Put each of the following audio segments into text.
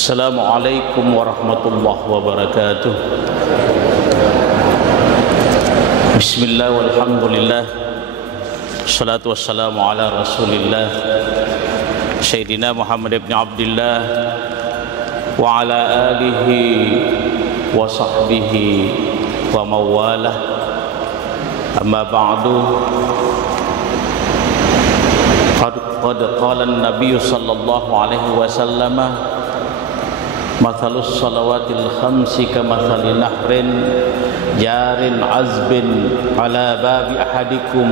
Assalamualaikum warahmatullahi wabarakatuh. Bismillah walhamdulillah, salatu wassalamu ala rasulillah Sayyidina Muhammad ibn Abdillah wa ala alihi wa sahbihi wa mawalah. Amma ba'du, qad qala an-nabiy sallallahu alaihi wasallam, mathalus salawatil khamsi kamathali nahrin jarin azbin ala babi ahadikum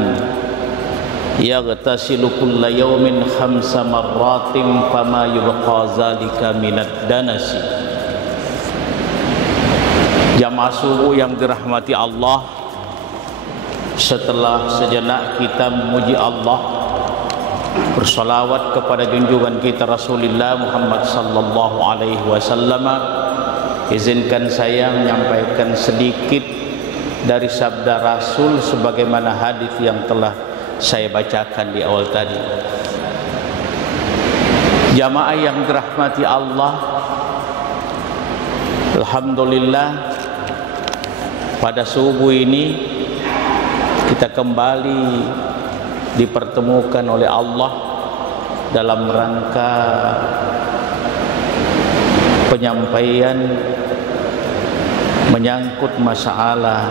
yaghtasilu kulla yawmin khamsa marratin fama yubqa zalika minad danasi. Jamaah subuh yang dirahmati Allah, setelah sejenak kita memuji Allah, bersalawat kepada junjungan kita Rasulullah Muhammad sallallahu alaihi wasallam, izinkan saya menyampaikan sedikit dari sabda Rasul sebagaimana hadis yang telah saya bacakan di awal tadi. Jamaah yang dirahmati Allah, alhamdulillah pada subuh ini kita kembali dipertemukan oleh Allah dalam rangka penyampaian menyangkut masalah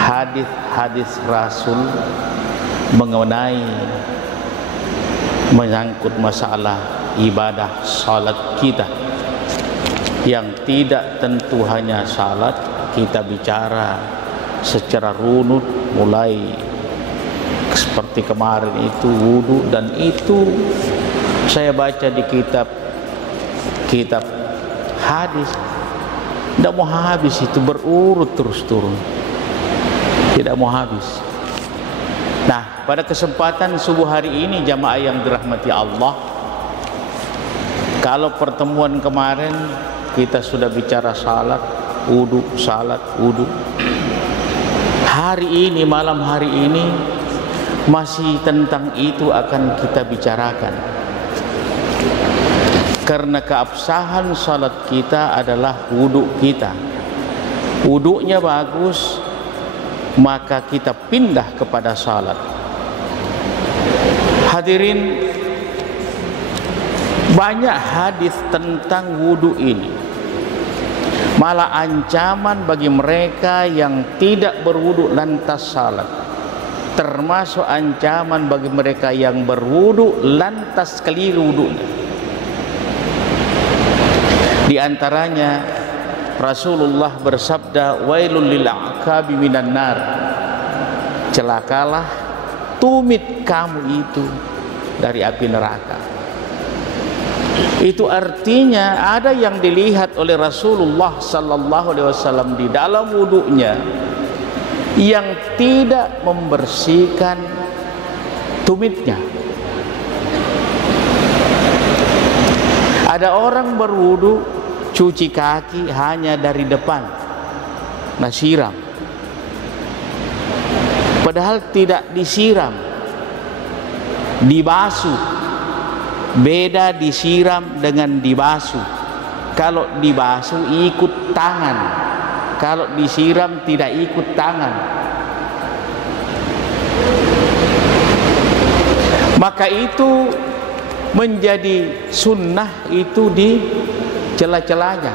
hadis-hadis Rasul mengenai menyangkut masalah ibadah salat kita, yang tidak tentu hanya salat. Kita bicara secara runut, mulai seperti kemarin itu wudu, dan itu saya baca di kitab hadis, tidak mau habis, itu berurut terus turun, tidak mau habis. Nah, pada kesempatan subuh hari ini jamaah yang dirahmati Allah, kalau pertemuan kemarin kita sudah bicara salat wudu, salat wudu, hari ini, malam hari ini masih tentang itu akan kita bicarakan. Karena keabsahan salat kita adalah wudu kita. Wudunya bagus, maka kita pindah kepada salat. Hadirin, banyak hadis tentang wudu ini, malah ancaman bagi mereka yang tidak berwudu lantas salat, termasuk ancaman bagi mereka yang berwudu lantas keliru wudunya. Di antaranya Rasulullah bersabda, wailul lil aqabi minan nar, celakalah tumit kamu itu dari api neraka. Itu artinya ada yang dilihat oleh Rasulullah sallallahu alaihi wasallam di dalam wudunya yang tidak membersihkan tumitnya. Ada orang berwudu cuci kaki hanya dari depan, nah siram, padahal tidak disiram, dibasuh. Beda disiram dengan dibasuh. Kalau dibasuh ikut tangan, kalau disiram tidak ikut tangan. Maka itu menjadi sunnah itu di celah-celahnya.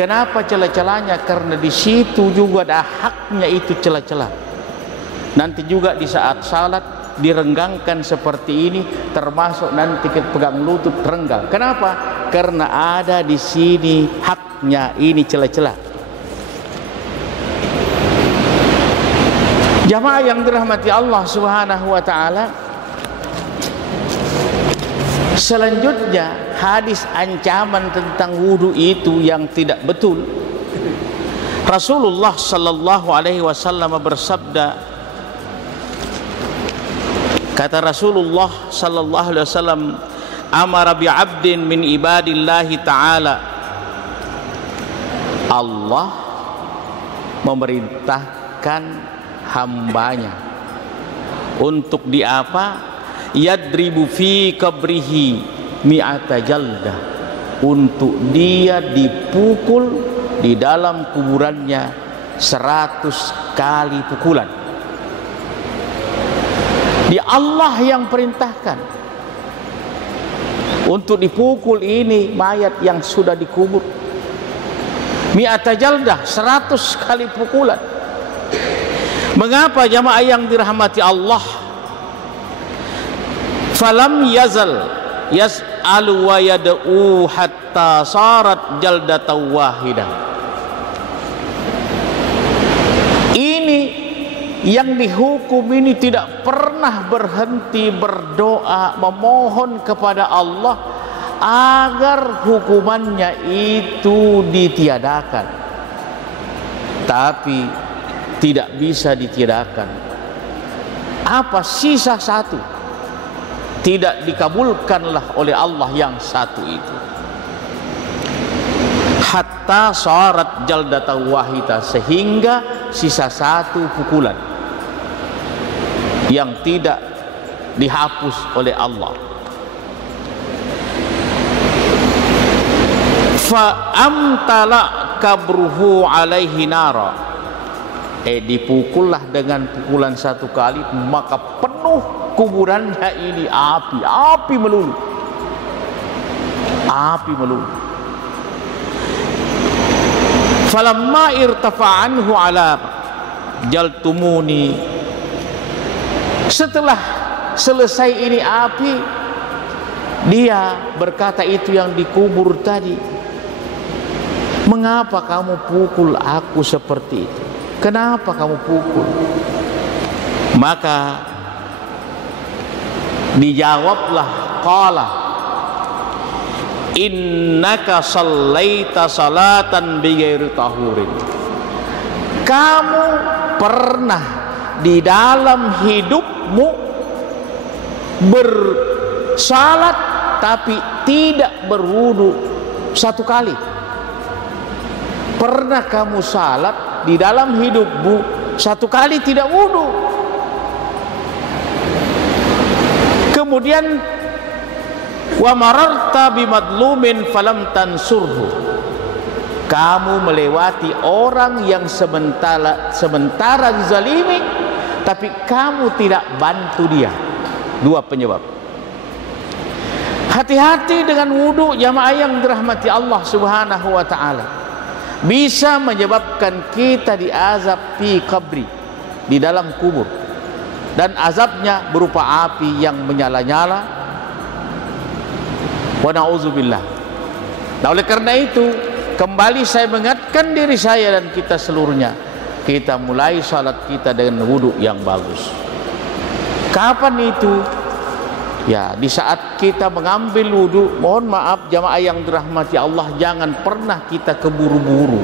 Kenapa celah-celahnya? Karena di situ juga ada haknya itu celah-celah. Nanti juga di saat salat direnggangkan seperti ini, termasuk nanti pegang lutut renggang. Kenapa? Karena ada di sini haknya ini celah-celah. Jamaah yang dirahmati Allah Subhanahu wa taala, selanjutnya hadis ancaman tentang wudu itu yang tidak betul. Rasulullah sallallahu alaihi wasallam bersabda, kata Rasulullah sallallahu alaihi wasallam, amara bi 'abdin min ibadillahi ta'ala, Allah memerintahkan hambanya untuk di apa? Yadribu fi qabrihi, mi'ata jaldah, untuk dia dipukul di dalam kuburannya 100 kali pukulan. Dia Allah yang perintahkan untuk dipukul ini mayat yang sudah dikubur. Mi'ata jaldah, 100 kali pukulan. Mengapa jamaah yang dirahmati Allah? Falam yazal yas'alu wa yad'u hatta sarat jaldatan wahidah. Ini yang dihukum ini tidak pernah berhenti berdoa memohon kepada Allah agar hukumannya itu ditiadakan, tapi tidak bisa ditiadakan. Apa? Sisa satu, tidak dikabulkanlah oleh Allah yang satu itu. Hatta sarat jaldatan wahida, sehingga sisa satu pukulan yang tidak dihapus oleh Allah. Fa amtala kabruhu alaihi nara, dipukullah dengan pukulan satu kali, maka penuh kuburannya ini api melulu, api melulu. Falamma irtafa anhu ala jaltumuni, setelah selesai ini api, dia berkata itu yang dikubur tadi, mengapa kamu pukul aku seperti itu? Kenapa kamu pukul? Maka dijawablah, qala innaka sallaita salatan bighairi tahurin. Kamu pernah di dalam hidupmu bersalat tapi tidak berwudu satu kali. Pernah kamu salat di dalam hidupmu satu kali tidak wudu. Kemudian wa mararta bimadlumin falam tansurhu, kamu melewati orang yang sementara dizalimi tapi kamu tidak bantu dia. Dua penyebab. Hati-hati dengan wudu jamaah yang dirahmati Allah Subhanahu wa taala. Bisa menyebabkan kita diazab fi qabri, di dalam kubur, dan azabnya berupa api yang menyala-nyala. Wa na'udzubillah. Nah, oleh karena itu kembali saya mengingatkan diri saya dan kita seluruhnya, kita mulai salat kita dengan wudu yang bagus. Kapan itu? Ya, di saat kita mengambil wudu, mohon maaf jamaah yang dirahmati Allah, jangan pernah kita keburu-buru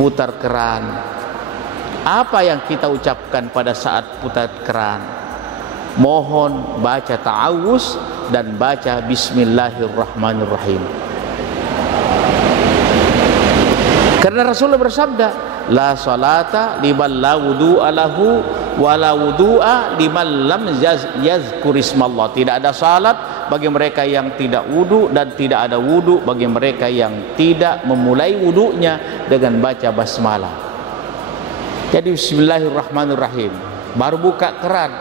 putar keran. Apa yang kita ucapkan pada saat putar keran? Mohon baca ta'awuz dan baca bismillahirrahmanirrahim. Karena Rasulullah bersabda, la salata liman la wudu'a lahu wa la wudu'a liman lam yazkur ismallah. Tidak ada salat bagi mereka yang tidak wudu, dan tidak ada wudu bagi mereka yang tidak memulai wudunya dengan baca basmalah. Jadi bismillahirrahmanirrahim, baru buka keran.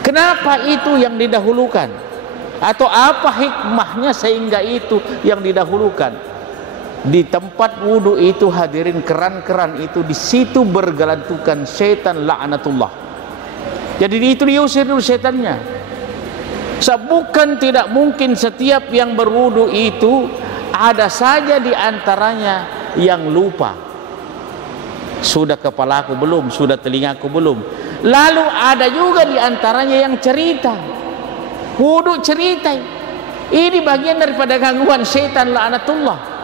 Kenapa itu yang didahulukan? Atau apa hikmahnya sehingga itu yang didahulukan? Di tempat wudu itu hadirin, keran-keran itu di situ bergelantungan setan laknatullah. Jadi itu diusir dulu setannya. Bukan tidak mungkin setiap yang berwudu itu ada saja di antaranya yang lupa. Sudah kepalaku belum, sudah telingaku belum. Lalu ada juga di antaranya yang cerita. Wudu cerita. Ini bagian daripada gangguan setan laknatullah.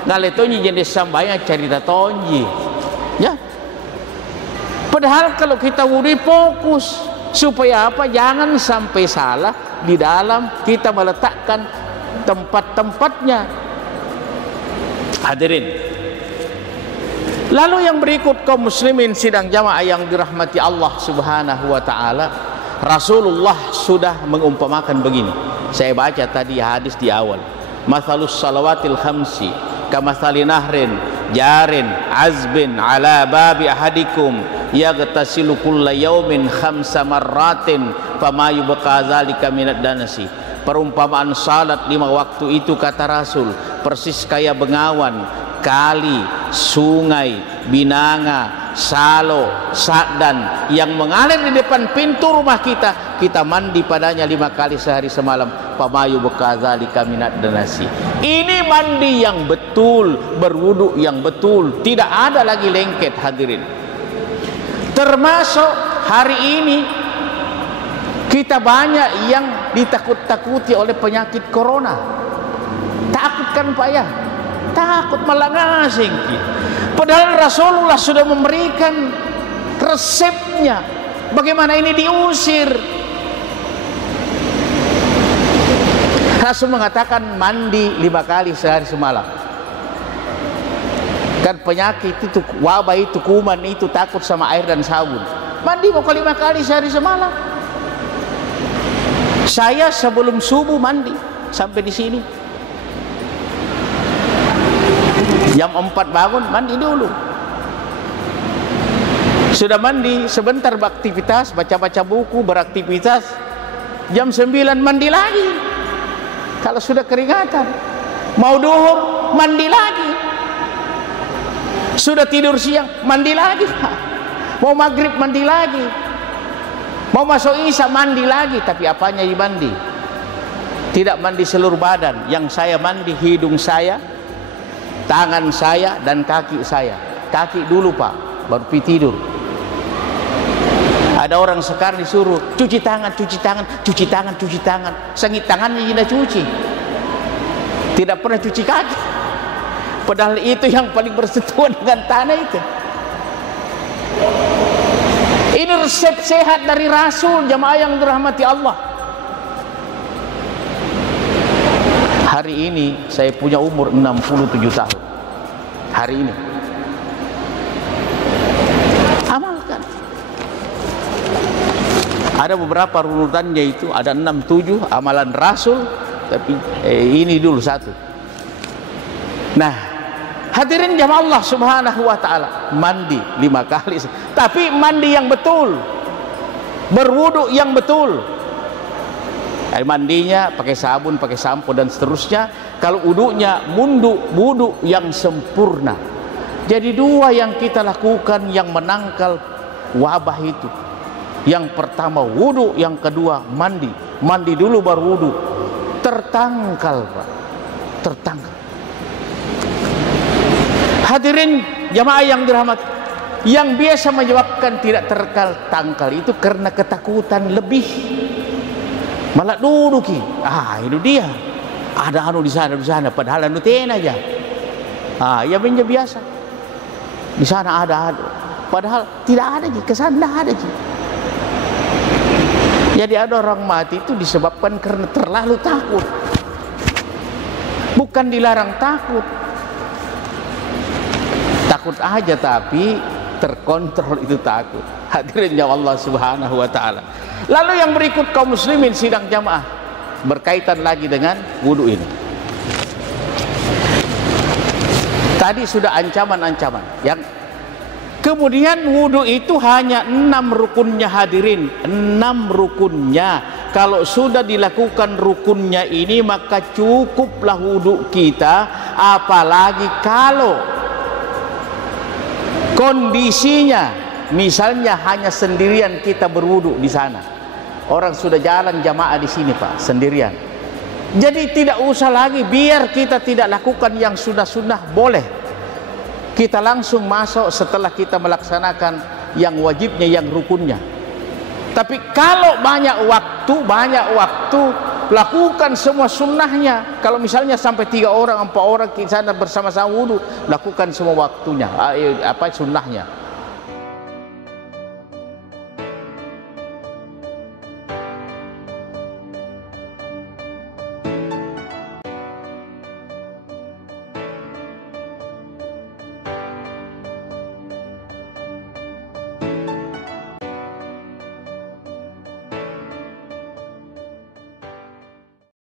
Ngaletonyi jenis sambayang cerita tonji, ya. Padahal kalau kita wudu fokus supaya apa? Jangan sampai salah di dalam kita meletakkan tempat-tempatnya. Hadirin. Lalu yang berikut kaum muslimin sidang jamaah yang dirahmati Allah Subhanahu wa taala, Rasulullah sudah mengumpamakan begini. Saya baca tadi hadis di awal. Mathalus salawatil khamsi kamathali nahrin jarin azbin ala babi ahadikum yaghtasilu kulla yaumin khamsa marratin fama yubqa dzalika minad danasi. Perumpamaan salat 5 waktu itu, kata Rasul, persis kayak bengawan, kali, sungai, binanga, salo, sakdan yang mengalir di depan pintu rumah kita. Kita mandi padanya 5 kali sehari semalam. Pamayu bekazalika minad danasi. Ini mandi yang betul, berwudu yang betul, tidak ada lagi lengket, hadirin. Termasuk hari ini kita banyak yang ditakut-takuti oleh penyakit corona. Takut kan Pak ya? Takut, malah ngasing. Padahal Rasulullah sudah memberikan resepnya bagaimana ini diusir. Rasul mengatakan mandi 5 kali sehari semalam. Kan penyakit itu, wabah itu, kuman itu takut sama air dan sabun. Mandi mau 5 kali sehari semalam. Saya sebelum subuh mandi sampai di sini. Jam 4 bangun, mandi dulu. Sudah mandi, sebentar beraktivitas, baca-baca buku, beraktivitas. Jam 9 mandi lagi. Kalau sudah keringatan, mau duhur, mandi lagi. Sudah tidur siang, mandi lagi. Mau maghrib, mandi lagi. Mau masuk isya, mandi lagi. Tapi apanya dimandi? Tidak mandi seluruh badan. Yang saya mandi hidung saya, tangan saya, dan kaki saya. Kaki dulu Pak, baru pergi tidur. Ada orang sekarang disuruh cuci tangan, cuci tangan, cuci tangan, cuci tangan. Sengit tangannya tidak cuci. Tidak pernah cuci kaki. Padahal itu yang paling bersentuhan dengan tanah itu. Ini resep sehat dari Rasul, jamaah yang dirahmati Allah. Hari ini saya punya umur 67 tahun. Hari ini. Amalkan. Ada beberapa runutannya itu, ada 6-7 amalan Rasul, tapi ini dulu satu. Nah, hadirin jamaah Allah Subhanahu wa taala, mandi 5 kali. Tapi mandi yang betul. Berwudu yang betul. Air mandinya pakai sabun, pakai sampo dan seterusnya. Kalau wudunya wudu yang sempurna. Jadi 2 yang kita lakukan yang menangkal wabah itu. Yang pertama wudu, yang kedua mandi. Mandi dulu baru wudu. Tertangkal Pak. Tertangkal. Hadirin jamaah yang dirahmati, yang biasa menyebabkan tidak tertangkal itu karena ketakutan lebih. Malah duduk itu dia. Ada anu di sana, padahal anu ten aja. Ya benja biasa. Di sana ada. Padahal tidak ada ke sana ada. Jadi ada orang mati itu disebabkan karena terlalu takut. Bukan dilarang takut. Takut aja tapi terkontrol itu takut. Hadirin ya Allah Subhanahu wa taala. Lalu yang berikut kaum muslimin sidang jamaah berkaitan lagi dengan wudu ini. Tadi sudah ancaman-ancaman yang kemudian wudu itu hanya 6 rukunnya hadirin, 6 rukunnya. Kalau sudah dilakukan rukunnya ini maka cukuplah wudu kita. Apalagi kalau kondisinya misalnya hanya sendirian kita berwudu di sana. Orang sudah jalan jamaah di sini Pak, sendirian. Jadi tidak usah lagi, biar kita tidak lakukan yang sunnah-sunnah, boleh. Kita langsung masuk setelah kita melaksanakan yang wajibnya, yang rukunnya. Tapi kalau banyak waktu, lakukan semua sunnahnya. Kalau misalnya sampai 3 orang, 4 orang di sana bersama-sama wudu, lakukan semua waktunya, sunnahnya.